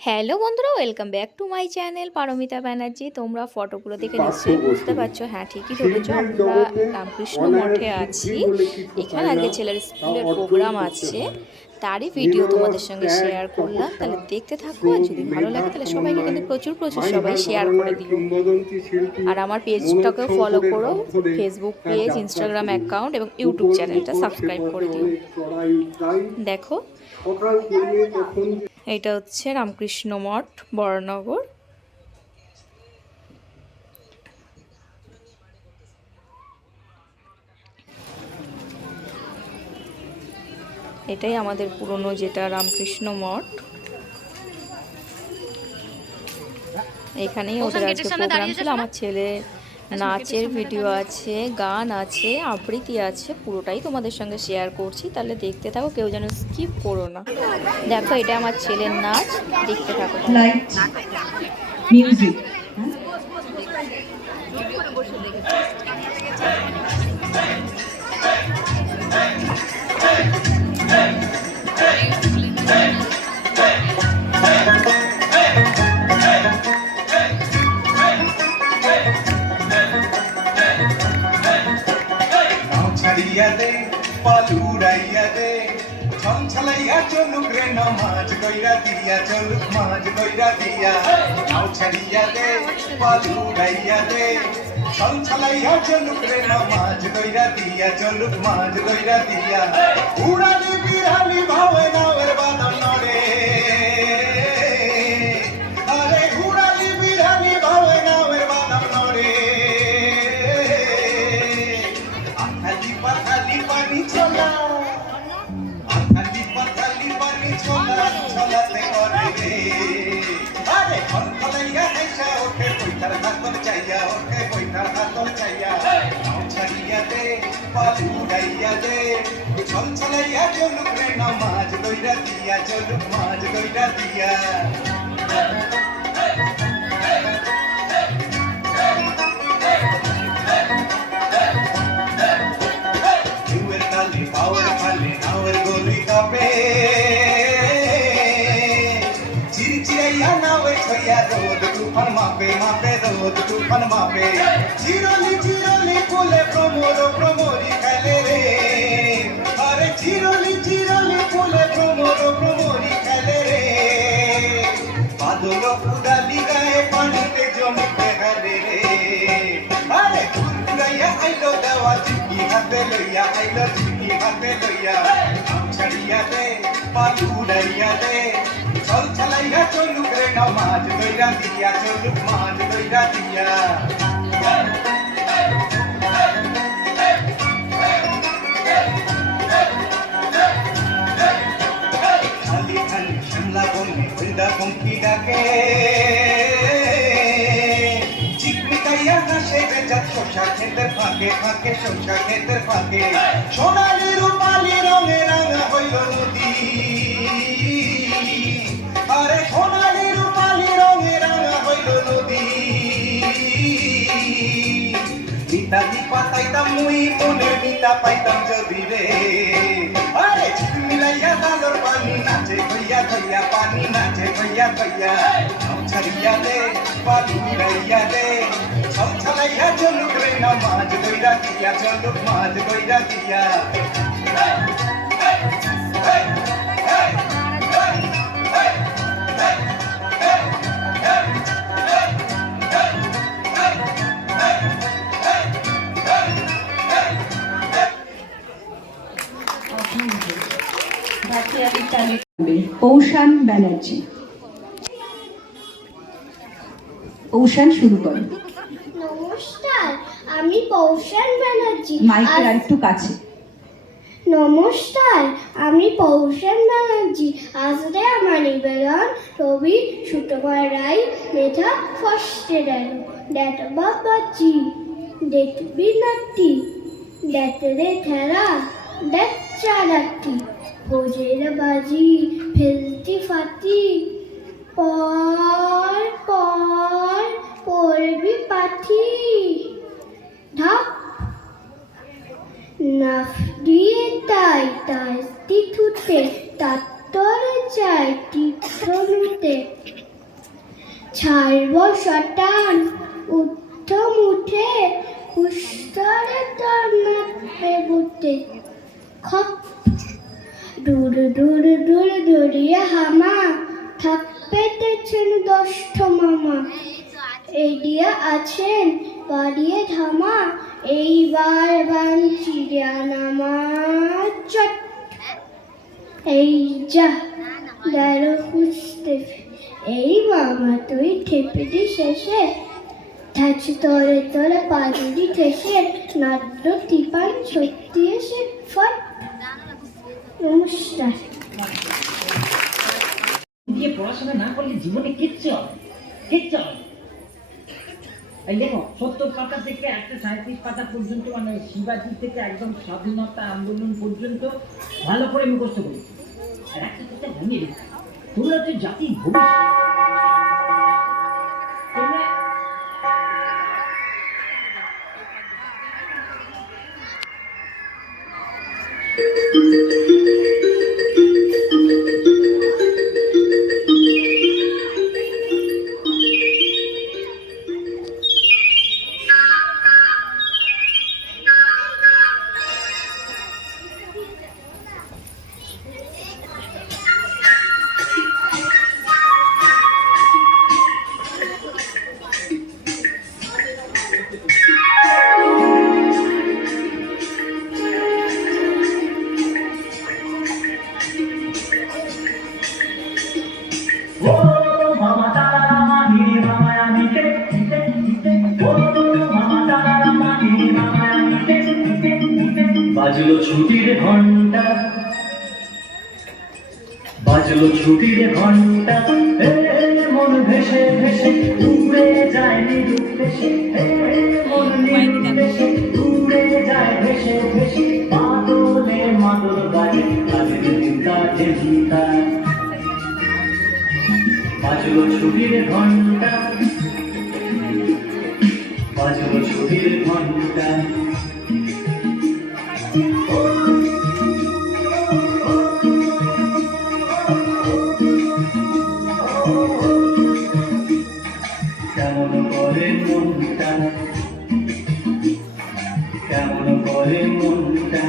Hello বন্ধুরা, welcome back to my channel Paramita Banerjee. তোমরা ফটোগুলো দেখে নিশ্চয়ই বুঝতে পারছো, হ্যাঁ ঠিকই ধরেছো, আমরা রামকৃষ্ণ মঠে আছি। এখানে আজকে ছেলের স্কুলের প্রোগ্রাম আছে, তারই ভিডিও তোমাদের সঙ্গে শেয়ার করলাম। তাহলে দেখতে থাকো, আর যদি ভালো লাগে তাহলে সবাইকে কিন্তু প্রচুর প্রচুর সবাই শেয়ার করে দিও। আর আমার পেজটাকেও ফলো করো, ফেসবুক পেজ, ইনস্টাগ্রাম অ্যাকাউন্ট এবং ইউটিউব চ্যানেলটা সাবস্ক্রাইব করে দিও। দেখো, এটা হচ্ছে রামকৃষ্ণ মঠ, বরানগর। এটাই আমাদের পুরনো যেটা রামকৃষ্ণ মঠ। এখানেই ওদের আজকে প্রোগ্রাম ছিল। আমার ছেলে নাচের ভিডিও আছে, গান আছে, আবৃত্তি আছে, পুরোটাই তোমাদের সঙ্গে শেয়ার করছি। তাহলে দেখতে থাকো, কেউ যেন স্কিপ করো না। দেখো, এটা আমার ছেলের নাচ, দেখতে থাকো। লাইট মিউজিক পালুরাইয়া দে ছলছলাইয়া চলুক রে নামাজ কইরা দিয়া চলুক মাজ কইরা দিয়া নাও ছাড়িয়া দে পালুরাইয়া দে ছলছলাইয়া চলুক রে নামাজ কইরা দিয়া চলুক মাজ কইরা দিয়া উড়ালি বিড়ালি ভাবে নাওয়ের বাদন নড়ে আরে উড়ালি বিড়ালি ভাবে নাওয়ের বাদন নড়ে আখালি পাখালি পানি চলা আখালি পাখালি পানি চলা চলাতে করে রে আরে খলখলাইয়া হেসা ওঠে বইটার হাতল চাইয়া ওঠে বইটার হাতল চাইয়া নাও ছাড়িয়া দে পালু উড়াইয়া দে ছলছলাইয়া চলুক রে নামাজ কইরা দিয়া চলুক মাজ কইরা দিয়া পাওয়ার খালে নাওয়ের গলি কাপে চিরচিরাইয়া নাওয়ে ছইয়া রোদ তুফান মাপে মাপে রোদ তুফান মাপে চিরলি চিরলি ফুলে প্রমোর প্রমোরি খেলে রে আরে চিরলি চিরলি ফুলে প্রমোর প্রমোরি খেলে রে বাদল উড়ালি গায়ে পানিতে জমিতে গেলে রে আরে ঘুরাইয়া আইলো দেওয়া চিকি হাতে লইয়া আইলো চিকি হাতে লইয়া ছাড়িয়া দে পালু উড়াইয়া দে ছলছলাইয়া চলুক রে নামাজ কইরা দিয়া চলুক মাজ কইরা দিয়া খালি খালি শিমলা বনে হইলা পঙ্কি ডাকে চিকমিকাইয়া হাসে বেজা শোষা ক্ষেতের ফাঁকে ফাঁকে শোষা ক্ষেতের ফাঁকে সোনালি রূপালি রঙে রাঙা হইল নদী আরে সোনালি রূপালি রঙে রাঙা হইল নদী মিতালি পাতাইতাম মুই মনে মিতা পাইতাম যদি রে আরে মিলাইয়া দালোর পানি নাচে ভইয়া ভইয়া পানি নাচে ভইয়া ভইয়া ছাড়িয়া দে পালু উড়াইয়া দে ছলছলাইয়া চলুক রে নামাজ কইরা দিয়া চলুক মাজ কইরা দিয়া পৌষান ব্যানার্জি। পৌষান শুরু করো। নমস্কার, আমি পৌষান ব্যানার্জি। মাইকের আরেকটু কাছে। নমস্কার, আমি পৌষান ব্যানার্জি। আজকে আমার নিবেদন কবি সুকুমার রায় লেখা ফার্স্টে ডায়লগ। ড্যাট বাবাজি ডেট বিনাতি ড্যাট রে খেলা ড্যাট চালাকি ভোজের বাজি ফেলতি ফাতি পর পর পড়বি পাঠি ঢাপ নাফ দিয়ে তাই তাই টিঠুতে তাত্তরে চাই তীর্থ লুটে উঠতে ছাড়ব শটান উঠম উঠে হুস্তরে তোর মাপে বুটে খপ দূর দূর দূর দূরিয়া হামা থাক পেতেছেন দষ্ঠ মামা এডিয়া আছেন বাড়িয়ে ধামা এইবার বান চিড়িয়া নামা চট এই যা দাঁড়ো খুঁজতে এই মামা তুই ঠেপেটি শেষে ধাচ তরে তরে পাজুরি ঠেসে নাদ্য টিপান সত্যি এসে ফট নমস্কার দিয়ে পড়াশোনা না করলে জীবনে কিচ্ছু হবে এই দেখো 70 পাতা থেকে 137 পাতা পর্যন্ত মানে শিবাজি থেকে একদম স্বাধীনতা আন্দোলন পর্যন্ত ভালো করে মুখস্থ করি আর একটা কথা ভেঙে দিই তোমরা তো জাতির বাজলো ছুটির ঘন্টা মন ভেসে ভেসে উড়ে যায় নিরুপ ভেসে মন ভেসে উড়ে যায় ভেসে ভেসে মাদলে মাদল গায়ে কাজের চিন্তা চিন্তা বাজলো ছুটির ঘন্টা বাজলো ছুটির ঘন্টা কেমন করে মনটা কেমন করে মনটা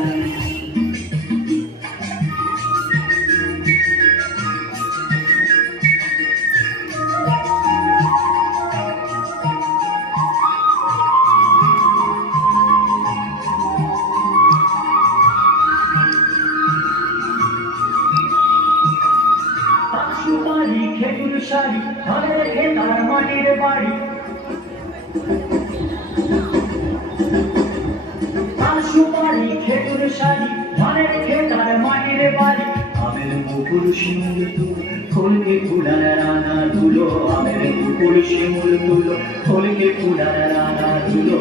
সুপারি খেজুর শাড়ি ধরে রেখে তার মাটির বাড়ি সুপারি খেজুর শাড়ি ধরে রেখে তার মাটির বাড়ি আমের মুকুল শিমুল তুলো খোলকে ফুলার রানা তুলো আমের মুকুল শিমুল তুলো খোলকে ফুলার রানা তুলো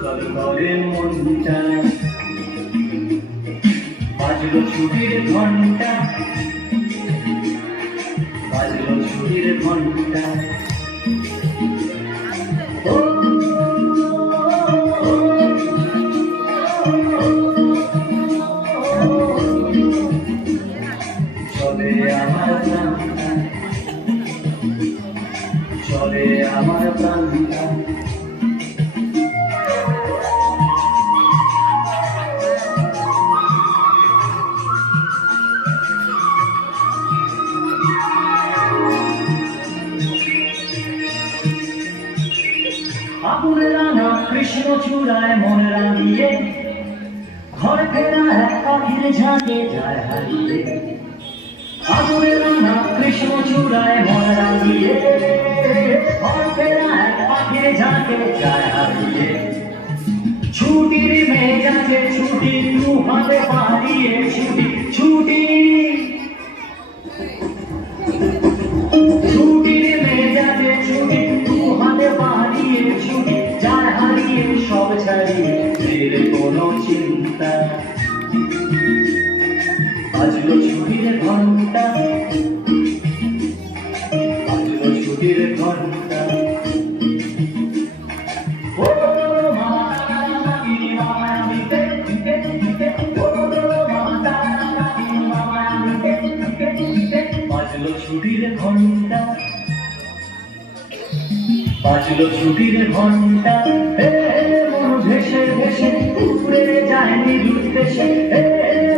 ঘরে ঘরে মনটা বাজলো ছুটির ঘন্টা বাজলো ছুটির ঘন্টা চলে আমার প্রাণটা চলে আমার প্রাণটা আগুনের রাঙা কৃষ্ণ চূড়ায় মন রাঙিয়ে ঘর ফেরা এক পাখির ঝাঁকে যায় হারিয়ে আগুনের রাঙা কৃষ্ণ চূড়ায় মন রাঙিয়ে ঘর ফেরা এক পাখির ঝাঁকে যায় হারিয়ে ছুটির মেজাজে ছুটি তু হাতে পারিয়ে ছুটি ছুটি ছুটির মেজাজে ছুটি তু হাতে পারিয়ে ছুটি যার হারিয়ে সব ছাড়িয়ে ফের কোনো চিন্তা বাজলো ছুটির ঘন্টা বাজলো ছুটির ঘন্টা ছুটির ঘন্টা, বাজলো ছুটির ঘন্টা, হে মন ভেসে ভেসে উড়ে যায় নিরুদ্দেশে, হে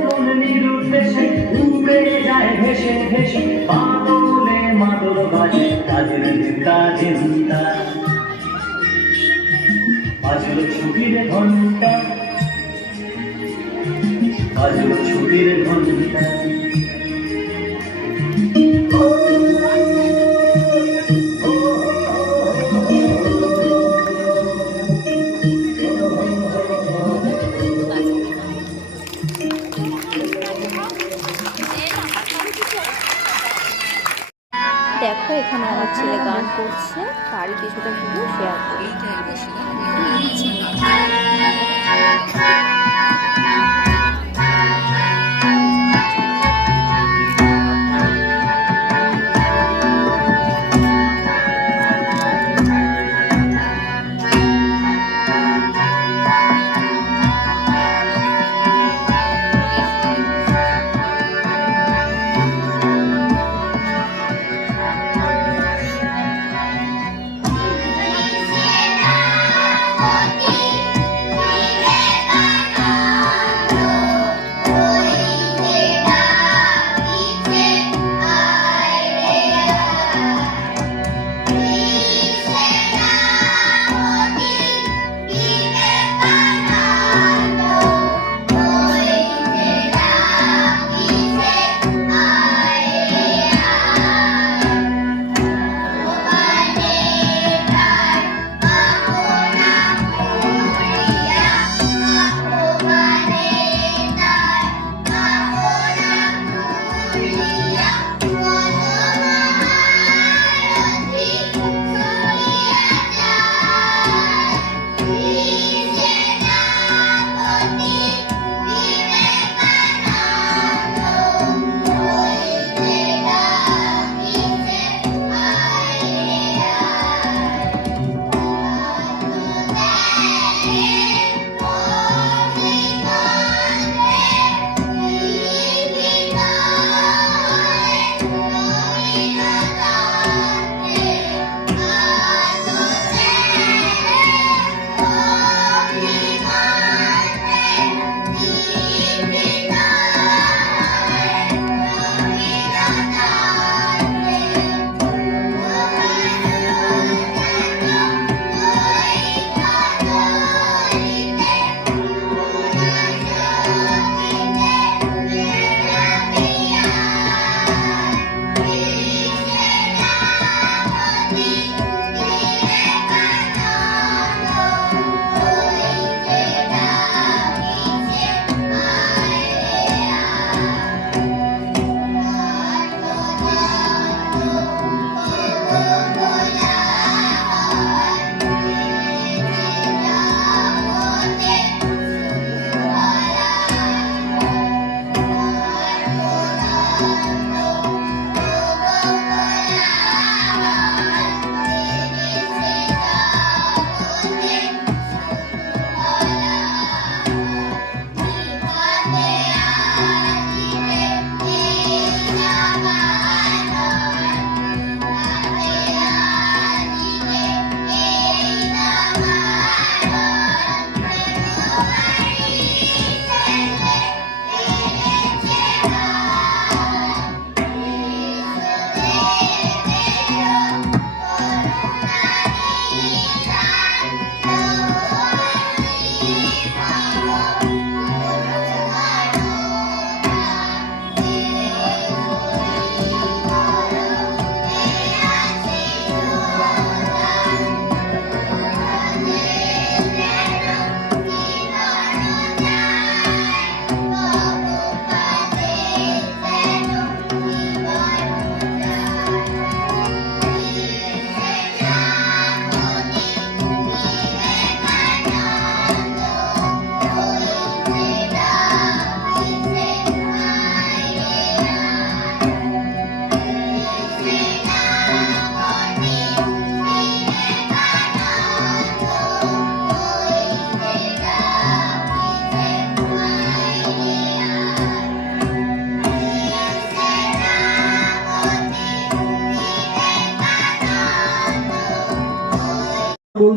মন নিরুদ্দেশে উড়ে যায় ভেসে ভেসে, পাগলে মাদল বাজে কাজের চিন্তা চিন্তা। বাজলো ছুটির ঘন্টা, বাজলো ছুটির ঘন্টা। দেখো এখানে আমার ছেলে গান করছে, তারই কিছুটা ভিডিও শেয়ার করি। Happy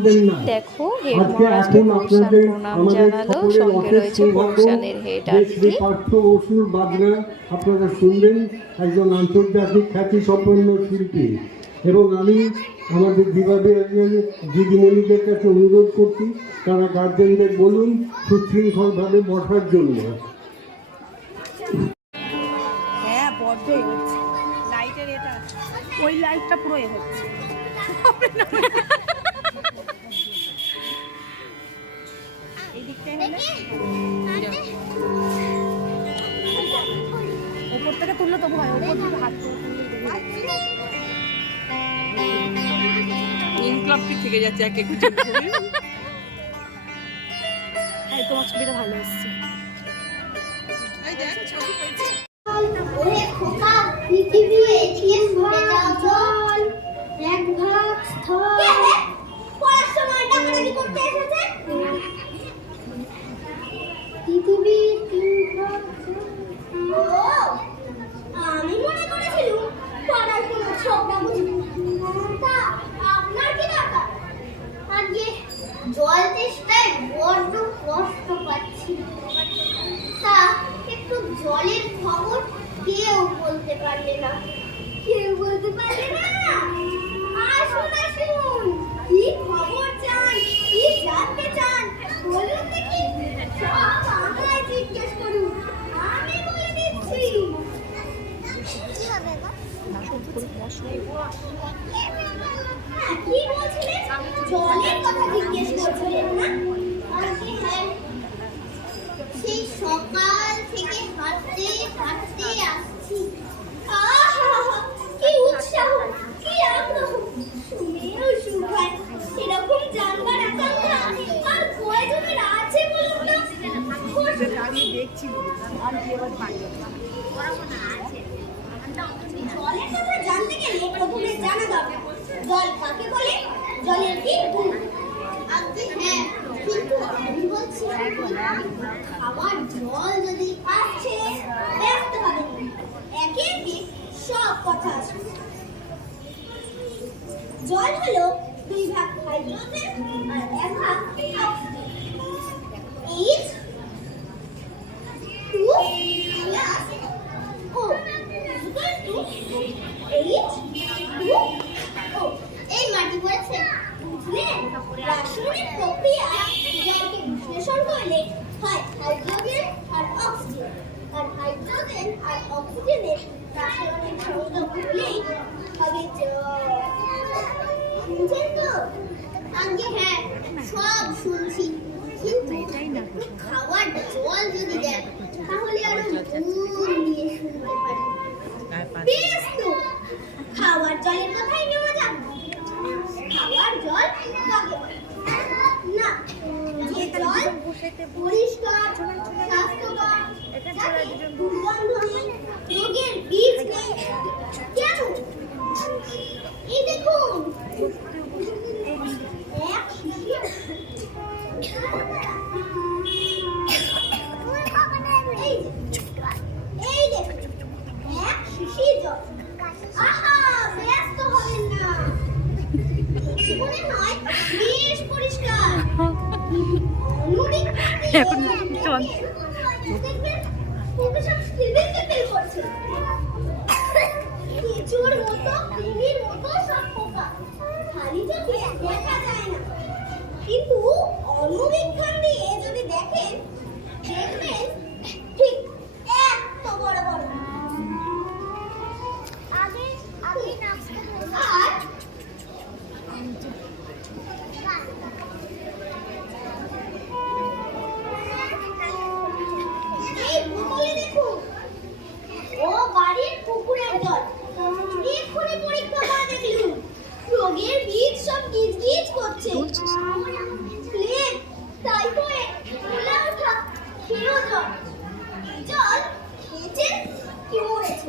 করবেন না। দেখো হেড আজকে মহারাজকে এখন পৌঁছান আপনাদের প্রণাম আমাদের জানালো, সকলের সঙ্গে অশেষ রয়েছে সৌভাগ্য পৌঁছানের হেড যে শ্রী আন্টি। পার্থ বসুর বাজনা আপনারা শুনবেন, একজন আন্তর্জাতিক খ্যাতি সম্পন্ন শিল্পী। এবং আমি আমাদের দিদিমণিদের কাছে অনুরোধ করছি, তারা গার্জেনদের বলুন সুশৃঙ্খলভাবে বসার জন্য। হ্যাঁ বড্ড এ হচ্ছে লাইটের, এটা ওই লাইটটা পুরো এ হচ্ছে। এই দিকটাই হলে ওপর থেকে তুললে তবু হয়, ওপর থেকে হাত করে ইনক্লাবটি থেকে যাচ্ছে এক এক হ্যাঁ, তোমার ছবিটা ভালো এসছে। ওরে খোকা, পৃথিবী এগিয়ে ঘুরে যাও চল, এক ভাগ স্থল। পড়ার সময় ডাকাডাকি করতে এসেছে। পৃথিবীর তিন ভাগ। ও, আমি মনে করেছিলাম পড়ার কোনো ছোকরা বুঝবি। তা আপনার কি দরকার? আজকে জল তেষ্টায় বড্ড কষ্ট পাচ্ছি। তা একটু জলের খবর কেউ বলতে পারলে না? কেউ বলতে পারলে না? আসুন আসুন, কি খবর চান, কি জানতে চান বলুন দেখি। সব আমায় জিজ্ঞেস করুন, আমি বলে দিচ্ছি। হ্যাঁ, কি বলছিলেন? জলের কথা জিজ্ঞেস করছিলেন না? আজকে হ্যাঁ, সেই সকাল থেকে হাঁটতে হাঁটতে আসছি। আহা, কি উৎসাহ, কি আগ্রহ, শুনেও সুখায়। এরকম জানবার আকাঙ্ক্ষা আর কয়জনের আছে বলুন তো? আমি দেখছি জলের কথা জানতে গেলে প্রথমে জানা দরকার জল কাকে বলে, জলের কি গুণ। আজকে হ্যাঁ, কিন্তু আমি বলছি খাবার জল যদি আসছে ব্যস্ত হবে না, একে একে সব কথা আসবে। জল হলো দুই ভাগ হাইড্রোজেন আর এক ভাগ oxygen. H2 plus O equal to H2O। এই মাটি পড়েছে, বুঝলেন? রাসায়নিক প্রক্রিয়া জলকে বিশ্লেষণ করলে হয় হাইড্রোজেন আর অক্সিজেন, আর হাইড্রোজেন আর অক্সিজেনের রাসায়নিক সংযোগ হলেই হবে জল। শুনছেন তো? আজকে হ্যাঁ, সব শুনছি, কিন্তু খাওয়ার জল যদি দেন তাহলে আরো মন দিয়ে শুনতে পারি। বেশ তো, খাওয়ার জলের কথাই নেওয়া যাক। খাওয়ার জল কাকে বলে? না, যে জল পরিষ্কার, স্বাস্থ্যকর, যাতে দুর্গন্ধহীন, রোগের বীজ নেই। কেন? এই দেখুন, এক শিশি এই দেখুন, এক শিশি জল। আহা, ব্যস্ত হবেন না, মনে হয় বেশ পরিষ্কার। এখন চল। দেখবেন ওকে সব স্টিলের পেপেল করছে, কেঁচোর মতো, কৃমির মতো সব পোকা। খালি চোখে দেখা যায় না, কিন্তু অণুবীক্ষণ দিয়ে যদি দেখেন, দেখবেন ঠিক এত বড় বড়। আর এই বোতলে দেখুন, ও বাড়ির পুকুরের জল। এক্ষুনি পরীক্ষা করে দেখলুম, রোগের বীজ সব গিজ গিজ করছে। প্লেগ, টাইফয়েড, ফোলা ওঠা, খেয়েও জল। এই জল খেয়েছেন কি মরেছে?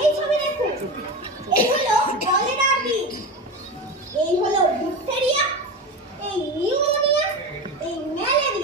এই ছবি দেখুন, এই হলো কলেরার বীজ, এই হলো ডিপথেরিয়া, এই নিউমোনিয়া, এই ম্যালেরিয়া।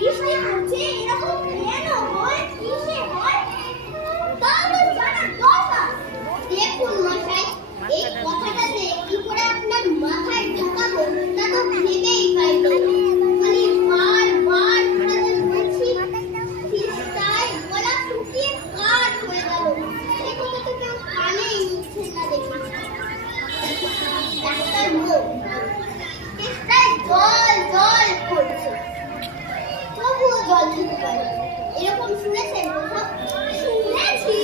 বৃষ্টি পড়ছে এরকম কেন হয়, কিসে হয়, তা তো জানা দরকার। দেখুন মশাই, এই কথাটা যে কি করে আপনার মাথায় ঢোকাবো তা তো ভেবেই পাই না। খালি বারবার আপনাদের বলছি, তিস্তায় গলা শুকিয়ে কাঠ হয়ে গেল। এই কথা তো কেউ কানেই নিচ্ছে না দেখি। একটা লোক তিস্তায় জল জল করছে, তবুও জল খেতে পারে। এরকম শুনেছেন কোথাও? শুনেছি,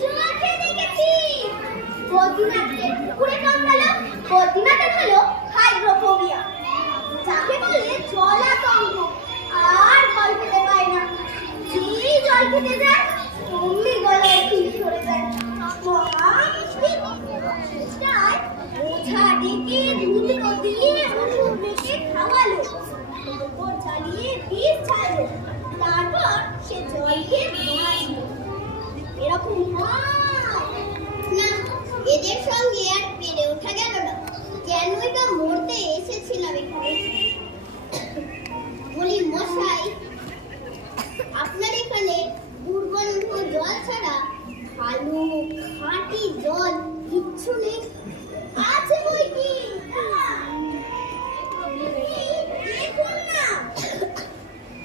চোখে দেখেছি। বদ্রীনাথকে পুকুরে কামড়ালো। বদ্রীনাথের হলো হাইড্রোফোবিয়া, যাকে বলে জলাতঙ্ক। আর জল খেতে পায় না। যেই জল খেতে যায় অমনি গলায় ঠিক সরে যায়। মহা মুশকিল। চেষ্টায় ওঝা ডেকে দুধ দিয়ে ওষুধ মেখে খাওয়ালো, তারপর জ্বালিয়ে বিষ ছাড়লো, তারপর সে জল খেয়ে বাঁচলো। এরকম হয় না, এদের সঙ্গে আর পেরে ওঠা গেল না। কেনই বা মরতে এসেছিলাম এখানে। বলি মশাই, আপনার এখানে দুর্গন্ধ জল ছাড়া ভালো খাঁটি জল কিচ্ছু নেই? আছে বই কি, দেখুন না,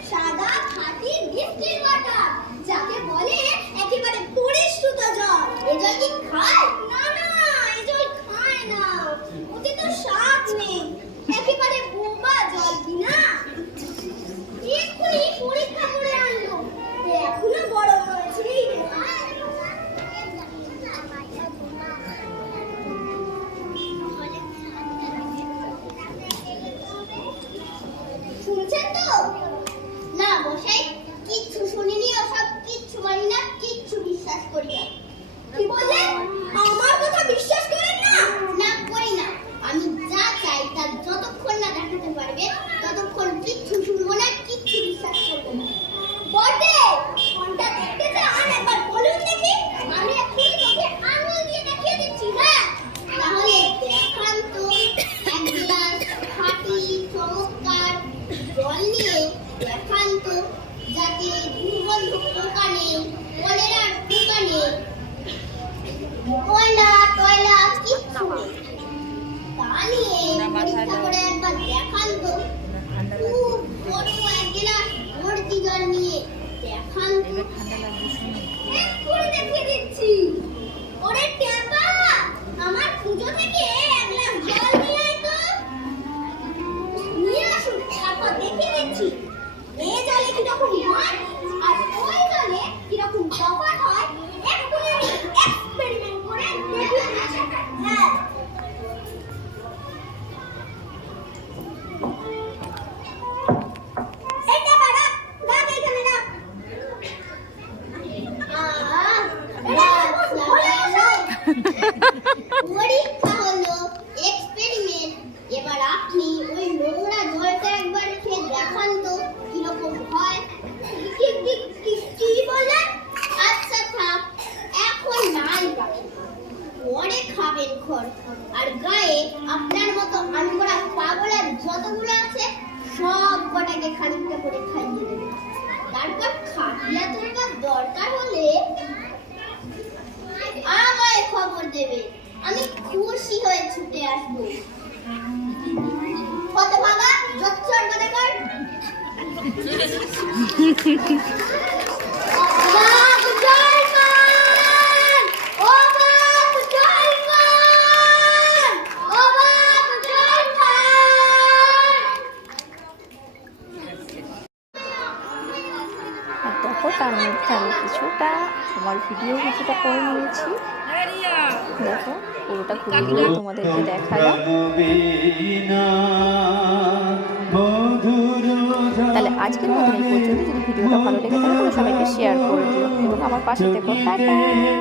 সাদা খাঁটি বৃষ্টির ওয়াটার, যাকে বলে একেবারে পরিশ্রুত জল। এ জল কি খায়? না না, এ জল খায় না, ওতে তো স্বাদ নেই, একেবারে বোবা জল কিনা। এক্ষুনি পরীক্ষা করে আনলো, এখনো বড় হয়েছে। শুনছেন তো? না মশাই, কিচ্ছু শুনিনি, ওসব কিচ্ছু মানি না, কিচ্ছু বিশ্বাস করি না। কি বললেন? আমার কথা বিশ্বাস করেন না? না, করি না। আমি যা চাই তা যতক্ষণ না দেখাতে পারবে ততক্ষণ কিচ্ছু শুনবো না, কিচ্ছু বিশ্বাস করবো না। বটে, কোনটা দেখতে চান একবার বলুন দেখি। আমি এক্ষুনি তোকে আঙুল দিয়ে দেখিয়ে দিচ্ছি। হ্যাঁ, তাহলে দেখান তো এক গ্লাস খাঁটি চমৎকার জল নিয়ে দেখান তো, যাতে দুর্গন্ধ পোকা নেই, কলেরার পোকা নেই, টয়লা কিচ্ছু নেই। তা নিয়ে পরীক্ষা করে একবার দেখান তো। খুব বড় এক গ্লাস ভর্তি জল নিয়ে দেখান তো। এক্ষুনি দেখিয়ে দিচ্ছি। ওরে ট্যাপা, আমার পুজো থেকে এক গ্লাস জল নিয়ে আয় তো। নিয়ে আসুন, তারপর দেখিয়ে দিচ্ছি এ জলে কিরকম হয় আর ওই জলে কিরকম তফাৎ হয়। এক্ষুনি আমি এক্সপেরিমেন্ট করে দেখিয়ে দিচ্ছি। হ্যাঁ, এই ট্যাপা রাখ, রাখ এখানে রাখ। পরীক্ষা হলো, এক্সপেরিমেন্ট। এবার আপনি ওই নোংরা জলটা একবার খেয়ে দেখান তো কিরকম হয়। কি বললেন? আচ্ছা থাক, এখন নাই রাখি, পরে খাবেন খড়। আর গায়ে আপনার মতো আনগোড়া পাগলার যতগুলো আছে সব কটাকে খানিকটা করে খাইয়ে দেবেন। তারপর খাটিয়া তোলবার দরকার হলে আমায় খবর দেবে, আমি খুশি হয়ে ছুটে আসবো। কত ভাগা জচ্চর করে কর। অবাক জয়মান, অবাক জয়মান, অবাক জয়মান। আর দেখো তার মধ্যে আমি কিছুটা আমার ভিডিও কিছুটা করে নিয়েছি। দেখো পুরোটা ঘুরিয়ে তোমাদেরকে দেখালাম। তাহলে আজকের মতন এই পর্যন্ত। যদি ভিডিওটা ভালো লেগে থাকে তাহলে সবাইকে শেয়ার করে দিও এবং আমার পাশে থেকো। টাটা।